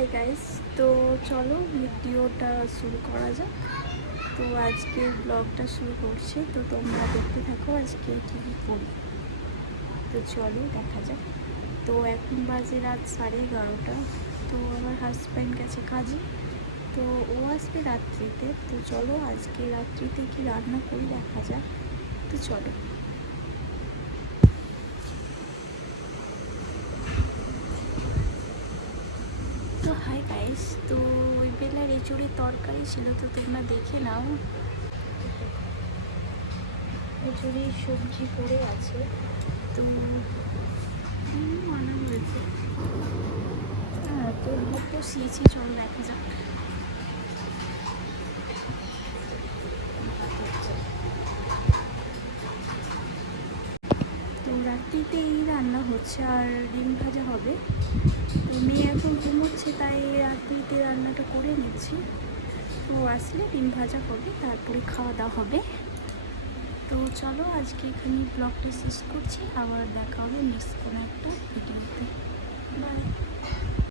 Hi guys, তো চলো ভিডিওটা শুরু করা যাক। তো আজকে ব্লগটা শুরু করছি, তো তোমরা দেখতে থাকো আজকে কী কী করি। তো চলো দেখা যাক। তো এখন বাজে রাত 11:30। তো আমার হাজব্যান্ড গেছে কাজে, তো ও আসবে রাত্রিতে। তো চলো আজকে রাত্রিতে কি রান্না করি দেখা যাক। তো চলো। তো হাই গাইস, তো ওই বেলার এঁচুড়ির তরকারি ছিল, তো তোমরা দেখে নাও। এঁচুড়ির সবজি পড়ে আছে, তো আনা হয়েছে। হ্যাঁ, তো ভাত বসিয়েছি, চলো দেখা যাক। তো রাত্রিতে এই রান্না হচ্ছে, আর ডিম ভাজা হবে। তো মেয়ে এখন ঘুমোচ্ছে, তাই রাত্রিতে রান্নাটা করে নিচ্ছি। ও আসলে ডিম ভাজা হবে, তারপরে খাওয়া দাওয়া হবে। তো চলো আজকে এখানে ব্লগটা শেষ করছি, আবার দেখা হবে নেক্সট কোনো একটা ভিডিওতে। বাই।